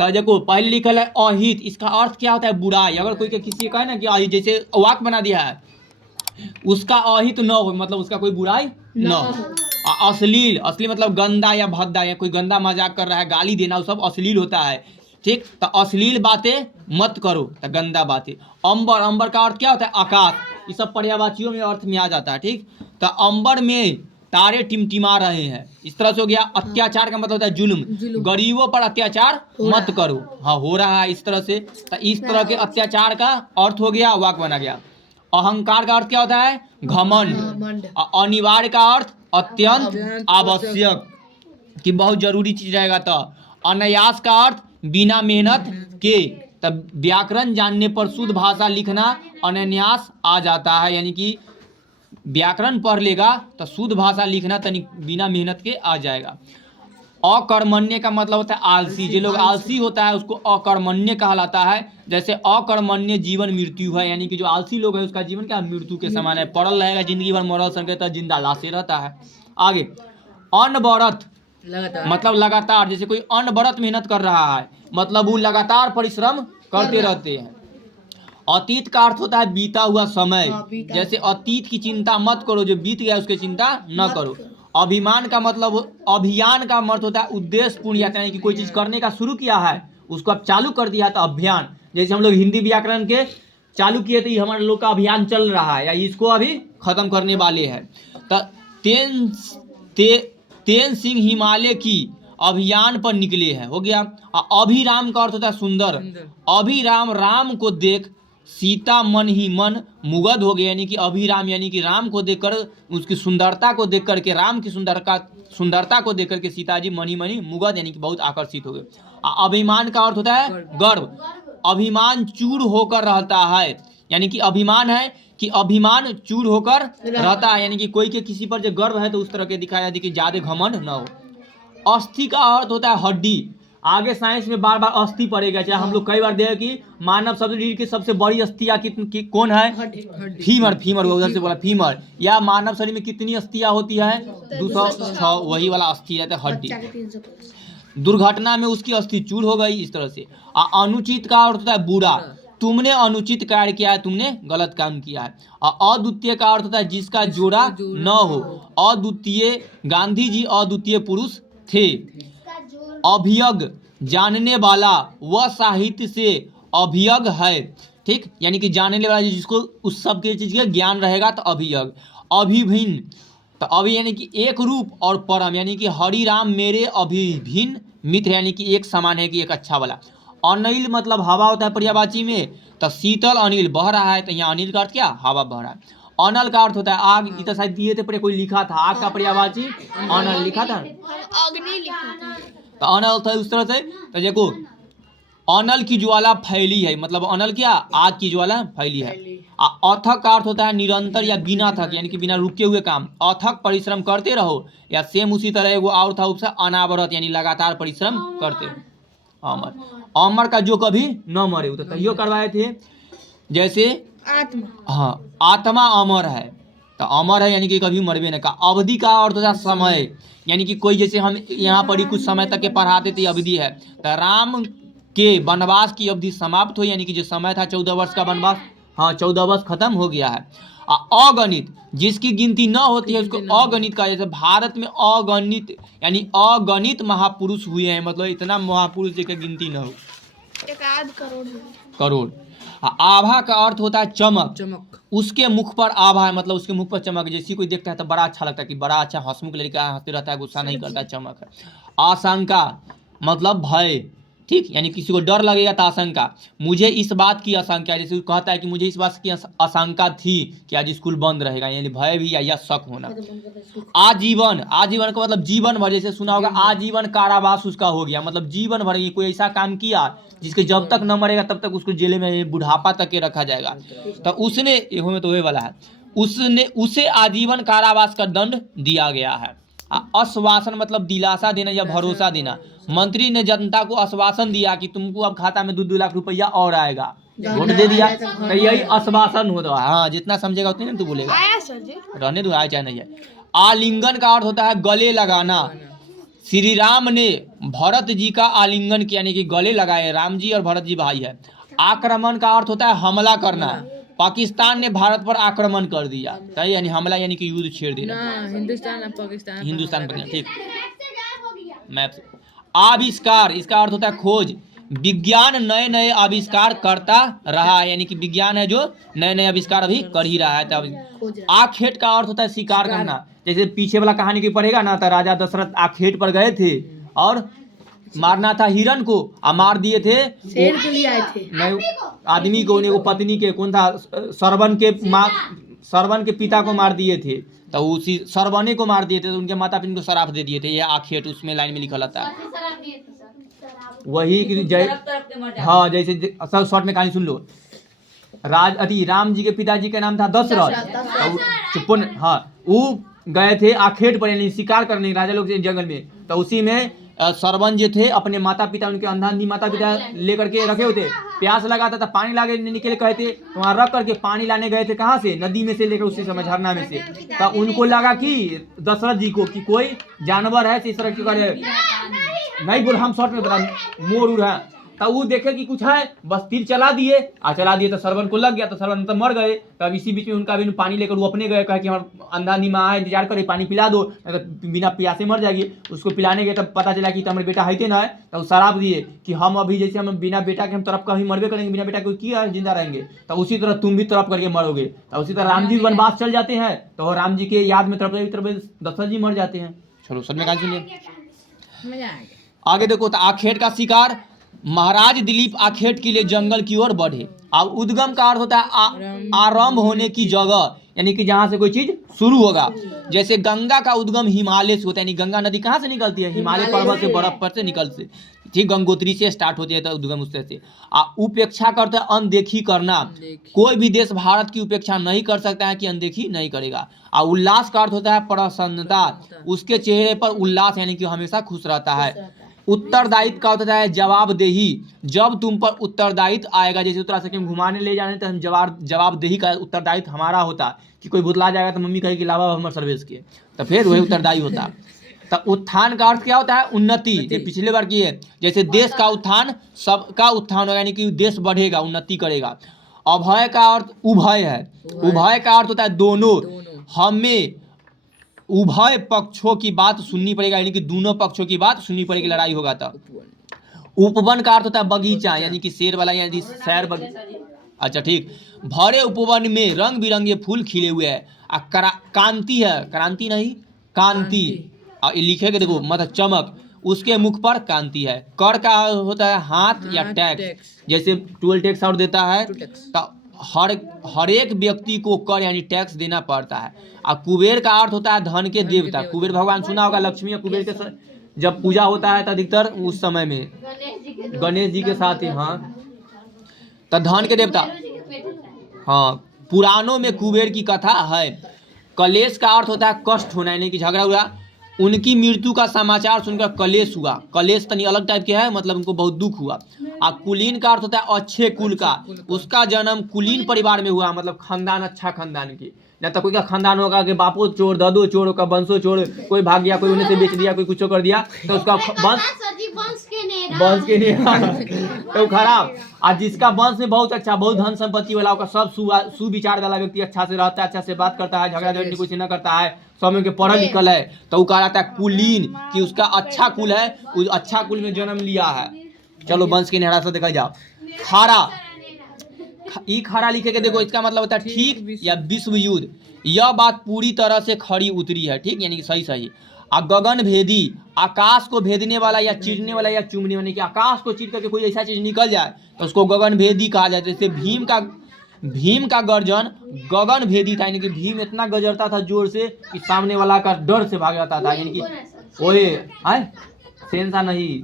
तो देखो पहले लिखल है अहित, इसका अर्थ क्या होता है? बुराई। अगर कोई के किसी कहे ना कि अहित, जैसे वाक्य बना दिया है उसका अहित न हो, मतलब उसका कोई बुराई न हो। अश्लील, अश्लील मतलब गंदा या भद्दा, या कोई गंदा मजाक कर रहा है, गाली देना, वो सब अश्लील होता है। ठीक, तो अश्लील बातें मत करो, तो गंदा बातें। अंबर, अंबर का अर्थ क्या होता है? आकाश। ये सब पर्यायवाचियों में अर्थ में आ जाता है। ठीक, तो अंबर में तारे टिमटिमा रहे हैं, इस तरह से हो गया। अत्याचार का मतलब होता है जुल्म, गरीबों पर अत्याचार मत करो। हाँ, हो रहा है इस तरह से। तो इस तरह के अत्याचार का अर्थ हो गया, वाक्य बना गया। अहंकार का अर्थ क्या होता है? घमंड। अनिवार्य का अर्थ अत्यंत आवश्यक, कि बहुत जरूरी चीज रहेगा। तो अनायास का अर्थ बिना मेहनत के। तब व्याकरण जानने पर शुद्ध भाषा लिखना अनायास आ जाता है, यानी कि व्याकरण पढ़ लेगा तो शुद्ध भाषा लिखना तनिक बिना मेहनत के आ जाएगा। अकर्मण्य का मतलब होता है आलसी। जो लोग आलसी होता है उसको अकर्मण्य कहलाता है। जैसे अकर्मण्य जीवन मृत्यु है, यानी कि जो आलसी लोग है उसका जीवन क्या मृत्यु के समान है। पड़ल रहेगा जिंदगी भर मरल संकेत जिंदा लाशे रहता है। आगे अनवरत मतलब लगातार। जैसे कोई अनवरत मेहनत कर रहा है, मतलब वो लगातार परिश्रम करते रहते हैं। अतीत का अर्थ होता है बीता हुआ समय। जैसे अतीत की चिंता मत करो, जो बीत गया उसकी चिंता न करो। अभिमान का मतलब, अभियान का अर्थ होता है उद्देश्य पूर्ण यात्रा, यानी कि कोई चीज करने का शुरू किया है उसको अब चालू कर दिया तो अभियान। जैसे हम लोग हिंदी व्याकरण के चालू किए तो हमारे लोग का अभियान चल रहा है, या इसको अभी खत्म करने वाले हैं। तो तेन सिंह हिमालय की अभियान पर निकले हैं, हो गया। अभिराम का अर्थ होता है सुंदर। अभिराम, राम को देख सीता मन ही मन मुग्ध हो गए, यानी कि अभिराम यानी कि राम को देखकर, उसकी सुंदरता को देख करके, राम की सुंदरता को देख करके सीता जी मन ही मन मुग्ध यानी कि बहुत आकर्षित हो गए। अभिमान का अर्थ होता है गर्व। अभिमान चूर होकर रहता है, यानी कि अभिमान है कि अभिमान चूर होकर रहता है, यानी कि कोई के किसी पर जो गर्व है तो उस तरह के दिखाया जाता है कि ज्यादा घमंड न हो। अस्थि का अर्थ होता है हड्डी। आगे साइंस में बार बार अस्थि पड़ेगा, चाहे हम लोग कई बार देखें कि मानव शरीर की सबसे बड़ी अस्थियां कौन है? फीमर। फीमर उधर से बोला फीमर। या मानव शरीर में कितनी अस्थियां होती है? 206, वही वाला अस्थि रहता है हड्डी। दुर्घटना में उसकी अस्थि चूर हो गई, इस तरह से। अनुचित का अर्थ होता है बुरा। तुमने अनुचित कार्य किया है, तुमने गलत काम किया है। अद्वितीय का अर्थ होता है जिसका जोड़ा न हो। अद्वितीय, गांधी जी अद्वितीय पुरुष थे। अभियज्ञ, जानने वाला, वह साहित्य से अभियज्ञ है। ठीक, यानी कि जानने वाला जिसको उस सब की चीज का ज्ञान रहेगा तो अभियज्ञ। अभिभिन्न, तो अभि यानी कि एक रूप, और परम यानी कि हरि राम मेरे अभिभिन्न मित्र, यानी कि एक समान है कि एक अच्छा वाला। अनिल मतलब हवा होता है पर्यायवाची में, तो शीतल अनिल बह रहा है, तो यहाँ अनिल का अर्थ क्या? हवा बह रहा है। अनल का अर्थ होता है आग। इतना शायद दिए थे पर कोई लिखा था आग का पर्यायवाची अनल लिखा था, तो अनल था उस तरह से। तो देखो अनल की ज्वाला फैली है, मतलब अनल क्या? आग की ज्वाला फैली है। अथक का अर्थ होता है निरंतर या बिना थक, यानी कि बिना रुके हुए काम। अथक परिश्रम करते रहो, या सेम उसी तरह एगो और था उससे अनावरत, यानी लगातार परिश्रम करते रहो। अमर, अमर का जो कभी न मरे, वो तो तैयो करवाए थे। जैसे आत्मा, हाँ आत्मा अमर है, तो अमर है यानी कि कभी मरबे न का। अवधि का अर्थ होता है समय, यानी कि कोई, जैसे हम यहाँ पर ही कुछ समय तक के पढ़ाते थे, अवधि है। तो राम के वनवास की अवधि समाप्त हो, यानी कि जो समय था 14 वर्ष का वनवास, हाँ 14 वर्ष खत्म हो गया है। अगणित, जिसकी गिनती न होती है उसको अगणित का। जैसे भारत में अगणित यानी अगणित महापुरुष हुए हैं, मतलब इतना महापुरुष जिसकी गिनती न हो, एकाध करोड़। आभा का अर्थ होता है चमक। उसके मुख पर आभा है, मतलब उसके मुख पर चमक। जैसे कोई देखता है तो बड़ा अच्छा लगता है कि बड़ा अच्छा हंसमुख लड़का हंसते रहता है, गुस्सा नहीं करता, चमक है। आशंका मतलब भय। ठीक, यानी किसी को डर लगेगा तो आशंका। मुझे इस बात की आशंका, जैसे कहता है कि मुझे इस बात की आशंका थी कि आज स्कूल बंद रहेगा, यानी भय भी या शक होना। आजीवन, आजीवन का मतलब जीवन भर। जैसे सुना होगा आजीवन कारावास उसका हो गया, मतलब जीवन भर कोई ऐसा काम किया जिसके जब तक न मरेगा तब तक उसको जेल में बुढ़ापा तक के रखा जाएगा। तो उसने एहो में तो वही वाला है, उसे आजीवन कारावास का दंड दिया गया है। आश्वासन मतलब दिलासा देना या भरोसा देना। मंत्री ने जनता को आश्वासन दिया कि तुमको अब खाता में 2-2 लाख रुपया और आएगा, वोट दे दिया, तो यही आश्वासन होता है। हाँ, जितना समझेगा उतनी ना तू बोलेगा, रहने दो, आए चाहे नहीं है। आलिंगन का अर्थ होता है गले लगाना। श्री राम ने भरत जी का आलिंगन किया, यानी कि गले लगाए। राम जी और भरत जी भाई है। आक्रमण का अर्थ होता है हमला करना। पाकिस्तान ने भारत पर आक्रमण कर दिया, सही, यानी हमला यानी कि युद्ध छेड़ देना। हिंदुस्तान और पाकिस्तान हिंदुस्तान पर, ठीक। मैप से आविष्कार, इसका अर्थ होता है खोज। विज्ञान नए नए आविष्कार करता रहा है, यानी कि विज्ञान है जो नए नए आविष्कार अभी कर ही रहा है। तब आखेट का अर्थ होता है शिकार करना। जैसे पीछे वाला कहानी की पढ़ेगा ना, तो राजा दशरथ आखेट पर गए थे और मारना था हिरण को, और मार दिए थे शेर के लिए आए थे, नहीं आदमी को, उन्हें वो पत्नी के कौन था, सरवन के माँ, सरवन के पिता को मार दिए थे। तो उसी सरवने को मार दिए थे, तो उनके माता पिता को शराप दे दिए थे। ये आखेट उसमें लाइन में लिखा था वही कि जय, हाँ जैसे सब शॉर्ट में कहानी सुन लो। राम जी के पिताजी का नाम था दशरथ। चुप्पन, हाँ, वो गए थे आखेट पर, यानी शिकार करने राजा लोग जंगल में। तो उसी में सरवन जो थे अपने माता पिता, उनके अंधांधी माता पिता लेकर के रखे हुए थे। प्यास लगा था, पानी लाके निकले कहे थे, तो वहाँ रख करके पानी लाने गए थे। कहाँ से? नदी में से लेकर, उसी समय झरना में से। तो उनको लगा कि दशरथ जी को कि कोई जानवर है, इस तरह की करे, नहीं बोल, हम शॉर्ट में बता, मोर उड़ है। तब वो देखे कि कुछ है, बस तीर चला दिए, तो सरवन को लग गया, तो सरवन तो मर गए। तब इसी बीच में उनका भी पानी लेकर वो अपने गए, कहा कि हमारा अंधा नीमा है, इंतजार करे, पानी पिला दो, तो बिना प्यासे मर जाएगी। उसको पिलाने गए, तब पता चला कि हमारे बेटा है ना है। तो शराब दिए कि हम अभी जैसे हम बिना बेटा के हम तरफ कहीं मरबे करेंगे, बिना बेटा को किया जिंदा रहेंगे, तो उसी तरह तुम भी तरफ करके मरोगे। तो उसी तरह राम जी वनवास चल जाते हैं, तो राम जी के याद में तरफ दशरथ जी मर जाते हैं। चलो सब में कहानी सुनिए, आगे देखो। तो आखेट का शिकार, महाराज दिलीप आखेट के लिए जंगल की ओर बढ़े। अब उद्गम का अर्थ होता है आरंभ होने की जगह, यानी कि जहां से कोई चीज शुरू होगा। जैसे गंगा का उद्गम हिमालय से होता है, यानी गंगा नदी कहाँ से निकलती है? हिमालय पर्वत से, बर्फ पर से निकलती है, ठीक, गंगोत्री से स्टार्ट होती है, तो उद्गम उससे से। उपेक्षा करते हैं अनदेखी करना। कोई भी देश भारत की उपेक्षा नहीं कर सकता है कि अनदेखी नहीं करेगा। उल्लास का अर्थ होता है प्रसन्नता, उसके चेहरे पर उल्लास, यानी कि हमेशा खुश रहता है। उत्तरदायित्व का होता है जवाबदेही, जब तुम पर उत्तरदायित्व आएगा, जैसे उत्तरा से हम घुमाने ले जाने, तो हम जवाबदेही का उत्तरदायित्व हमारा होता कि कोई भुतला जाएगा तो मम्मी कहेगी लावा हमारे सर्विस के, तो फिर वही उत्तरदायी होता। तो उत्थान का अर्थ क्या होता है? उन्नति, ये पिछले बार की है। जैसे देश का उत्थान, सबका उत्थान होगा, यानी कि देश बढ़ेगा, उन्नति करेगा। अभय का अर्थ उभय है। उभय का अर्थ होता है दोनों। हमें उभय पक्षों की बात सुननी पड़ेगा, यानी कि दोनों पक्षों की बात सुननी पड़ेगी, लड़ाई होगा तो। उपवन का अर्थ होता है बगीचा, यानी कि शेर वाला, यानी सैर बगीचा। अच्छा ठीक। भरे उपवन में रंग बिरंगे फूल खिले हुए हैं। कांति है, क्रांति नहीं, कांति, लिखेगा देखो, मतलब चमक, उसके मुख पर कांति है। कर का होता है हाथ या टैक्स, जैसे टोल टैक्स और देता है, तो हर एक व्यक्ति को कर यानी टैक्स देना पड़ता है। और कुबेर का अर्थ होता है धन के देवता। कुबेर भगवान सुना होगा, लक्ष्मी और कुबेर के जब पूजा होता है तो अधिकतर उस समय में गणेश जी के साथ ही, हाँ, तो धन के देवता। हाँ, पुराणों में कुबेर की कथा है। कलेश का अर्थ होता है कष्ट होना, यानी कि झगड़ा हुआ। उनकी मृत्यु का समाचार सुनकर कलेश हुआ। कलेश तनी अलग टाइप के है, मतलब उनको बहुत दुख हुआ। और कुलीन का अर्थ होता है अच्छे कुल का। उसका जन्म कुलीन परिवार में हुआ, मतलब खानदान, अच्छा खानदान की। न तो कोई का खानदान होगा कि बापो चोर, दादो चोर का, वंशो चोर, कोई भाग गया, कोई उन्हें से बेच दिया, कोई कुछ कर दिया, तो उसका वंश के नहीं तो खराब। और जिसका वंश में बहुत अच्छा, बहुत धन संपत्ति वाला होगा, सब सुविचार वाला व्यक्ति, अच्छा से रहता है, अच्छा से बात करता है, झगड़ा झगड़ी कुछ न करता है, समय के पढ़ल लिखल है, तो वो कहा जाता है कुलीन, कि उसका अच्छा कुल है, उस अच्छा कुल में जन्म लिया है। चलो वंश के नेहरा से देखा जाओ। खारा, ई खारा लिखे के देखो, इसका मतलब होता है ठीक या विश्व युद्ध। यह बात पूरी तरह से खरी उतरी है, ठीक, यानी कि सही सही। गगन भेदी, आकाश को भेदने वाला या चीरने वाला या चूमने वाला, कि आकाश को चीर करके कोई ऐसा चीज निकल जाए तो उसको गगन भेदी कहा जाता है। जैसे भीम का गर्जन गगन भेदी था, यानी कि भीम इतना गजरता था जोर से कि सामने वाला का डर से भाग जाता था, यानी कि ओए है सेंसा नहीं,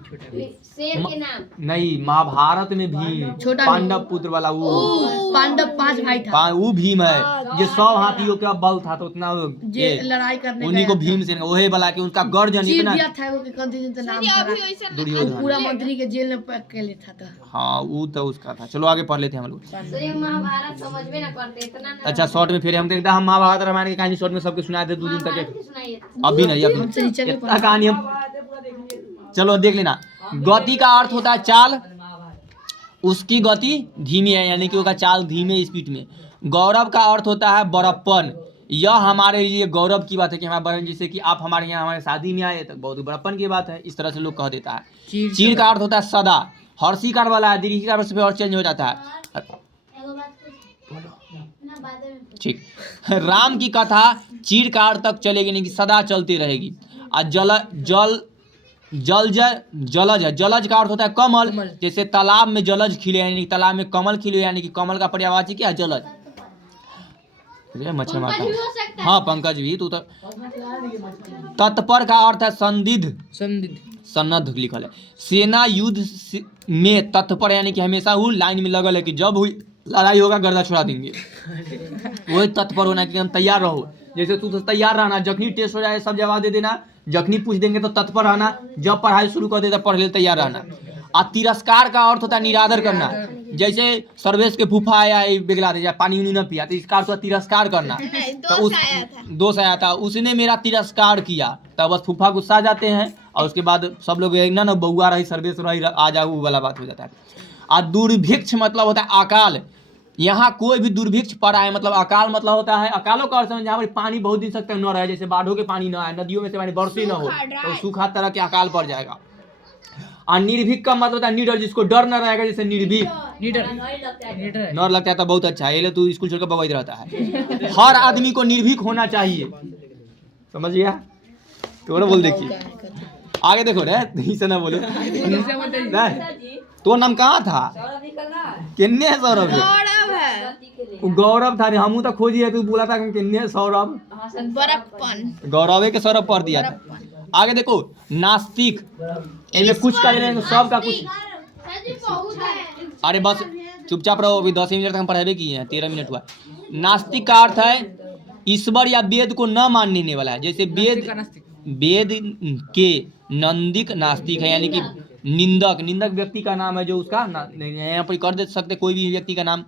शेर के नाम नहीं, महाभारत में भीम, पांडव पुत्र वाला, वो पांडव 5 भाई था, वो भीम है, जो 100 हाथियों का बल था, तो उतना लड़ाई करने उन्हीं को भीम से वही वाला कि उनका गर्जन इतना था, वो नाम पूरा मंत्री के जेल में पैक कर लेता था। हाँ, वो तो उसका था। चलो आगे पढ़ लेते हैं हम लोग। महाभारत समझ में ना करते इतना। अच्छा, शॉर्ट में फिर हम देखते हैं, हम महाभारत रामायण की कहानी शॉर्ट में सबके सुनाए थे 2 दिन तक। अभी नहीं, अभी इतना कहानी हम चलो देख लेना। गति का अर्थ होता है चाल, उसकी गति धीमी है यानी कि उसका चाल धीमे स्पीड में। गौरव का अर्थ होता है बड़प्पन, यह हमारे लिए गौरव की बात है कि हमारे बड़े, जैसे कि आप हमारे यहाँ हमारे शादी में आए तो बहुत बड़प्पन की बात है, इस तरह से लोग कह देता है। चीर का अर्थ होता है सदा, हर्षिकार वाला है, दीर्घिकार से और चेंज हो जाता है। ठीक। राम की कथा चिरकाल तक चलेगी, नहीं कि सदा चलती रहेगी। और जलज है, जलज का अर्थ होता है कमल, जैसे तालाब में जलज खिले यानी कि तालाब में कमल खिले, यानी कि कमल का पर्यायवाची क्या है? जलज। मच्छर मारता है। हाँ पंकज भी तू तो। तत्पर का अर्थ है संदिग्ध, सन्नद्ध लिखल है। सेना युद्ध में तत्पर यानी कि हमेशा वो लाइन में लगल है कि जब हुई लड़ाई होगा गर्दा छुड़ा देंगे। वही तत्पर होना कि हम तैयार रहो, जैसे तू तो तैयार रहना, जखनी टेस्ट हो जाए सब जवाब दे देना, जखनी पूछ देंगे तो तत्पर रहना, जब पढ़ाई शुरू कर दे तो पढ़ ले तैयार रहना। और तिरस्कार का अर्थ होता है निरादर करना, जैसे सर्वेश के फूफा आया बिगला दे, पानी उनी न पिया तो इसका अर्थ तिरस्कार करना। तो उस दोस्त आया था, उसने मेरा तिरस्कार किया, तब बस फूफा गुस्सा जाते हैं और उसके बाद सब लोग ना बउआ रही सर्वेश रही आ जाओ वो वाला बात हो जाता है। और दुर्भिक्ष मतलब होता है अकाल, यहाँ कोई भी दुर्भिक्ष पड़ा है मतलब अकाल मतलब होता है, अकालों का अर्थ जहाँ पर पानी बहुत दिन तक न रहे, जैसे बाढ़ों के पानी न आए, नदियों में से पानी बरसे न हो तो सूखा तरह के अकाल पड़ जाएगा। और निर्भीक का मतलब होता है निडर, जिसको डर न रहेगा, जैसे निर्भीक डर लगता है तो बहुत अच्छा है, ये तू स्कूल छोड़कर बगैर रहता है। हर आदमी को निर्भीक होना चाहिए, समझ गया? तो बोल देखिए आगे देखो रे, इसे ना बोले। तो नाम कहाँ था? किन्ने है सौरभ? गौरव था, हमू तो खोजी है, तू बोला था किन्ने है सौरभ? गौरव के सौरभ पढ़ दिया था। आगे देखो नास्तिक, इनमें कुछ का लेना सब का कुछ। अरे बस चुपचाप रहो, अभी 10 मिनट तक हम पढ़ावे किए हैं, 13 मिनट हुआ। नास्तिक का अर्थ है ईश्वर या वेद को न मानने वाला है, जैसे वेद के नंदिक नास्तिक है यानी कि निंदक व्यक्ति का नाम है जो उसका यहाँ पर कर दे सकते कोई भी व्यक्ति का नाम।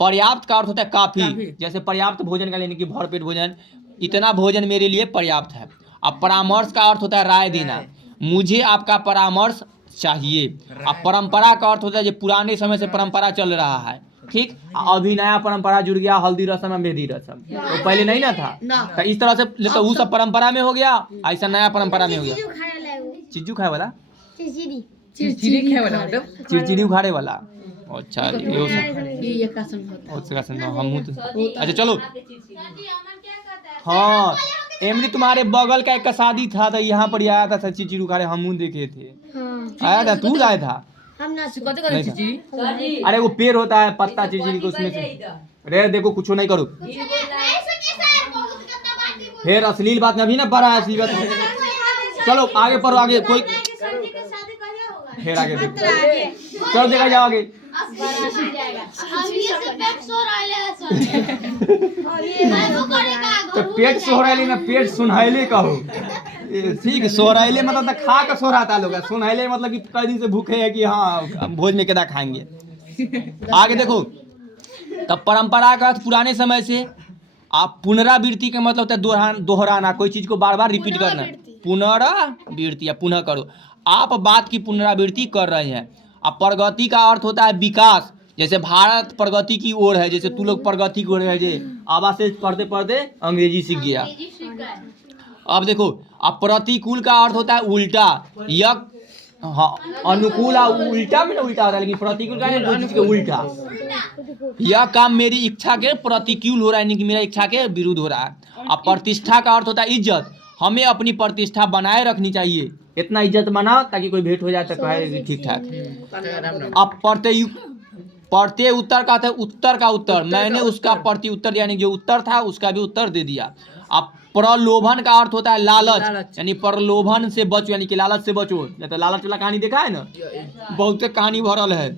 पर्याप्त का अर्थ होता है काफी, जैसे पर्याप्त भोजन का यानी कि भरपेट भोजन, इतना भोजन मेरे लिए पर्याप्त है। अब परामर्श का अर्थ होता है राय देना, मुझे आपका परामर्श चाहिए। अब परंपरा का अर्थ होता है जो पुराने समय से परंपरा चल रहा है, ठीक। अभी नया परंपरा जुड़ गया, हल्दी रस्म मेहंदी रस्म, तो पहले नहीं ना था, तो इस तरह से तो वो सब परंपरा में हो गया, ऐसा नया परंपरा में हो गया। चिज्जू खाए वाला, चिड़चिड़ी उखाड़े वाला, अच्छा हम। अच्छा चलो, हाँ एमरी तुम्हारे बगल का एक का शादी था तो यहाँ पर आया था चिड़चिड़ी उखाड़े, हम देखे थे। आया था, तू आया था? अरे वो पेड़ होता है पत्ता चिड़चिड़ी को, उसमें से। अरे देखो कुछ नहीं करो, फिर अश्लील बात में अभी ना पढ़ा है, असली बात। चलो आगे पढ़ो, आगे कोई फिर आगे देखो, चलो देखा जाओ आगे। तो पेट सोहराइले ना पेट सुनहैले कहो, ठीक। सोहराइले मतलब तो खा के सोहराता लोग, सुनहैले मतलब कि कई दिन से भूखे है कि हाँ भोज में केदा खाएंगे। आगे देखो, तब परंपरा का पुराने समय से। आप पुनरावृत्ति का मतलब होता है दोहराना, कोई चीज को बार बार रिपीट करना, पुनरावृत्ति या पुनः करो, आप बात की पुनरावृत्ति कर रहे हैं। अब प्रगति का अर्थ होता है विकास, जैसे भारत प्रगति की ओर है, जैसे तू लोग प्रगति की ओर है, जे आवाज से पढ़ते पढ़ते अंग्रेजी सीख गया। अब देखो, अब प्रतिकूल का अर्थ होता है उल्टा, यह हाँ अनुकूल उल्टा में ना उल्टा होता है, लेकिन प्रतिकूल का है उल्टा। यह काम मेरी इच्छा के प्रतिकूल हो रहा है, यानी कि मेरा इच्छा के विरुद्ध हो रहा है। अब प्रतिष्ठा का अर्थ होता है इज्जत, हमें अपनी प्रतिष्ठा बनाए रखनी चाहिए, इतना इज्जत बनाओ ताकि कोई भेंट हो जाए तो कहे ठीक ठाक। अब प्रत्यय उत्तर का था, उत्तर का उत्तर, मैंने उसका प्रति उत्तर यानी जो उत्तर था उसका भी उत्तर दे दिया। अब प्रलोभन का अर्थ होता है लालच, यानी प्रलोभन से बचो, यानी कि लालच से बचो। तो लालच वाला कहानी देखा है ना, बहुत कहानी भरल है।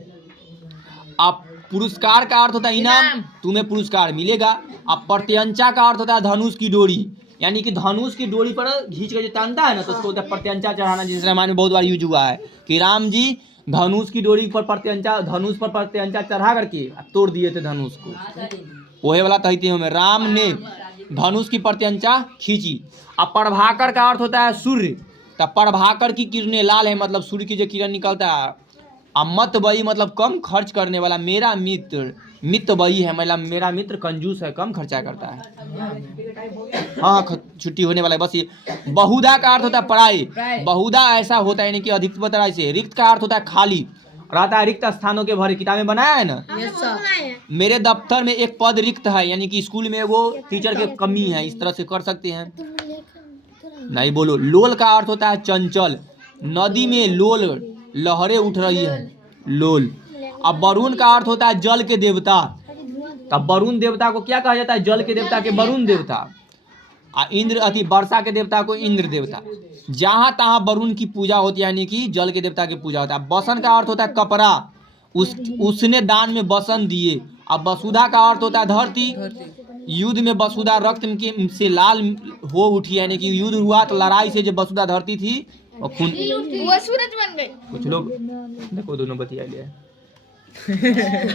अब पुरस्कार का अर्थ होता है इनाम, तुम्हें पुरस्कार मिलेगा। अब प्रत्यंचा का अर्थ होता है धनुष की डोरी, यानी कि धनुष की डोरी पर खींच कर जो तानता है ना, तो उसको प्रत्यंचा चढ़ाना, जिस रामायण में बहुत बार यूज हुआ है कि राम जी धनुष की डोरी पर धनुष पर प्रत्यंचा चढ़ा करके तोड़ दिए थे धनुष को। वही वाला कहते हैं, राम ने धनुष की प्रत्यंचा खींची। अब प्रभाकर का अर्थ होता है सूर्य, तो प्रभाकर की किरणें लाल है, मतलब सूर्य की जो किरण निकलता है। मत बई मतलब कम खर्च करने वाला, मेरा मित्र मित बई है, मतलब मेरा मित्र कंजूस है, कम खर्चा करता है। हाँ छुट्टी होने वाला है बस ये। बहुधा का अर्थ होता है पढ़ाई, बहुधा ऐसा होता है यानी कि अधिक तरह से। रिक्त का अर्थ होता है खाली, रहता है रिक्त स्थानों के भरे। किताबें बनाया है ना, यस सर। मेरे दफ्तर में एक पद रिक्त है, यानी कि स्कूल में वो टीचर की कमी है, इस तरह से कर सकते हैं। नहीं बोलो। लोल का अर्थ होता है चंचल, नदी में लोल लहरें उठ रही है, लोल। अब वरुण का अर्थ होता है जल के देवता। तब वरुण देवता को क्या कहा जाता है? जल के देवता के वरुण देवता। इंद्र अति वर्षा के देवता को इंद्र देवता। जहां तहां वरुण की पूजा होती है, यानी कि जल के देवता की पूजा होता है। बसन का अर्थ होता है कपड़ा, उसने दान में बसन दिए। अब वसुधा का अर्थ होता है धरती। युद्ध में वसुधा रक्त से लाल हो उठी, यानी कि युद्ध हुआ तो लड़ाई से जो वसुधा धरती थी और खून, वो सूरज बन गई। कुछ लोग देखो दोनों बतिया लिया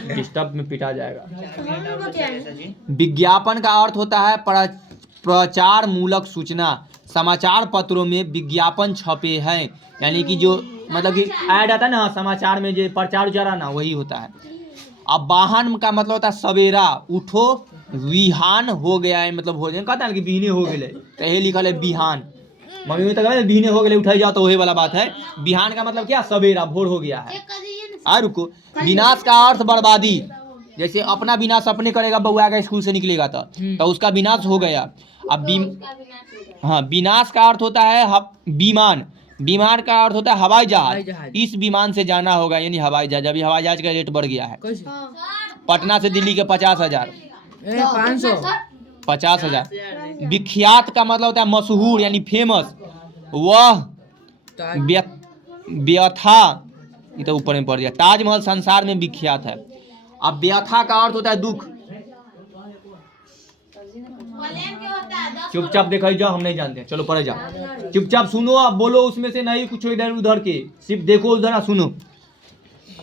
डिस्टर्ब में पिटा जाएगा। विज्ञापन का अर्थ होता है प्रचार मूलक सूचना। समाचार पत्रों में विज्ञापन छपे हैं, यानी कि जो मतलब कि ऐड आता है ना समाचार में, जो प्रचार उचार ना, वही होता है। अब वाहन का मतलब होता है सवेरा, उठो विहान हो गया है, मतलब हो जाए कहता है कि बिहने हो गए, तो यही लिखल है बिहान। मम्मी में तो कहते बिहने हो गए उठाई जाओ, तो वही वाला बात है। बिहान का मतलब क्या? सवेरा, भोर हो गया है। रुको। विनाश का अर्थ बर्बादी, जैसे अपना विनाश अपने करेगा, बउआ का स्कूल से निकलेगा तो उसका विनाश हो गया। अब हाँ, विनाश का अर्थ होता है विमान। विमान का अर्थ होता है हवाई जहाज। इस विमान से जाना होगा, यानी हवाई जहाज। अभी हवाई जहाज का रेट बढ़ गया है, पटना से दिल्ली के 50,000, 50,000। विख्यात का मतलब होता है मशहूर, यानी फेमस। वह व्यथा, ये तो ऊपर में पड़ गया। ताजमहल संसार में विख्यात है। अब व्यथा का अर्थ होता है दुख। चुपचाप देखो जाओ, हम नहीं जानते, चलो पढ़े जाओ। चुपचाप सुनो, अब बोलो उसमें से नहीं कुछ इधर उधर के, सिर्फ देखो उधर सुनो।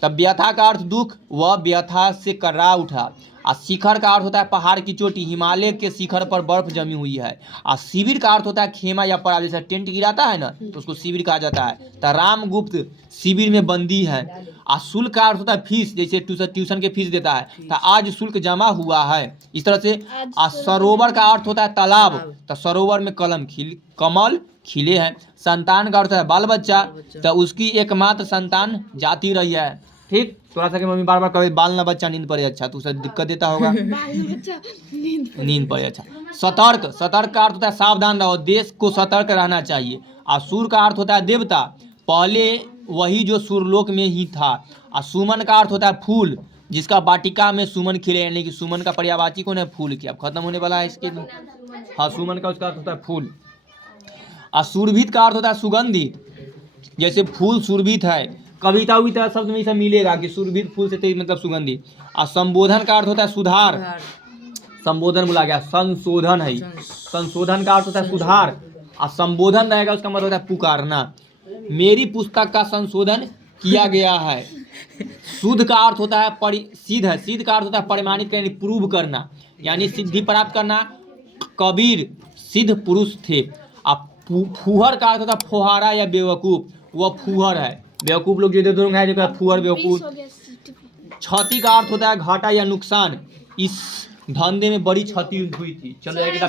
तब व्यथा का अर्थ दुख, वह व्यथा से कर्रा उठा। और शिखर का अर्थ होता है पहाड़ की चोटी, हिमालय के शिखर पर बर्फ जमी हुई है। और शिविर का अर्थ होता है खेमा या पड़ाव, जैसे टेंट गिराता है ना तो उसको शिविर कहा जाता है। तो रामगुप्त शिविर में बंदी है। और शुल्क का अर्थ होता है फीस, जैसे ट्यूशन के फीस देता है, तो आज शुल्क जमा हुआ है, इस तरह से। और सरोवर का अर्थ होता है तालाब, तो सरोवर में कमल खिले हैं। संतान का अर्थ है बाल बच्चा, तो उसकी एकमात्र संतान जाती रही है। ठीक, थोड़ा सा कि मम्मी बार बार कहे बाल ना बच्चा नींद पड़े, अच्छा तो उसे दिक्कत देता होगा, नींद पड़े अच्छा। सतर्क, सतर्क का अर्थ होता है सावधान रहो, देश को सतर्क रहना चाहिए। और सूर का अर्थ होता है देवता, पहले वही जो सूरलोक में ही था। और सुमन का अर्थ होता है फूल, जिसका वाटिका में सुमन खिले, यानी कि सुमन का पर्यायवाची कौन है? फूल की। अब खत्म होने वाला है इसके लिए। हाँ, सुमन का उसका अर्थ होता है फूल। और सुरभित का अर्थ होता है सुगंधित, जैसे फूल सुरभित है। कविता उविता शब्द में सब मिलेगा कि सुरभित फूल से तो मतलब सुगंधित। और संबोधन का अर्थ होता है सुधार, संबोधन बोला गया, संशोधन है। संशोधन का अर्थ होता है सुधार, और संबोधन रहेगा उसका मतलब होता है पुकारना। मेरी पुस्तक का संशोधन किया गया है। शुद्ध का अर्थ होता है सिद्ध है, सिद्ध का अर्थ होता है परिमाणित करना, प्रूव करना, यानी सिद्धि प्राप्त करना। कबीर सिद्ध पुरुष थे। अब फूहर का अर्थ होता है फुहारा या बेवकूफ, वह फूहर है। बेवकूफ लोग जो इधर उधर है, जो फूहर बेवकूफ। क्षति का अर्थ होता है घाटा या नुकसान, इस धंधे में बड़ी क्षति हुई थी। चलो एक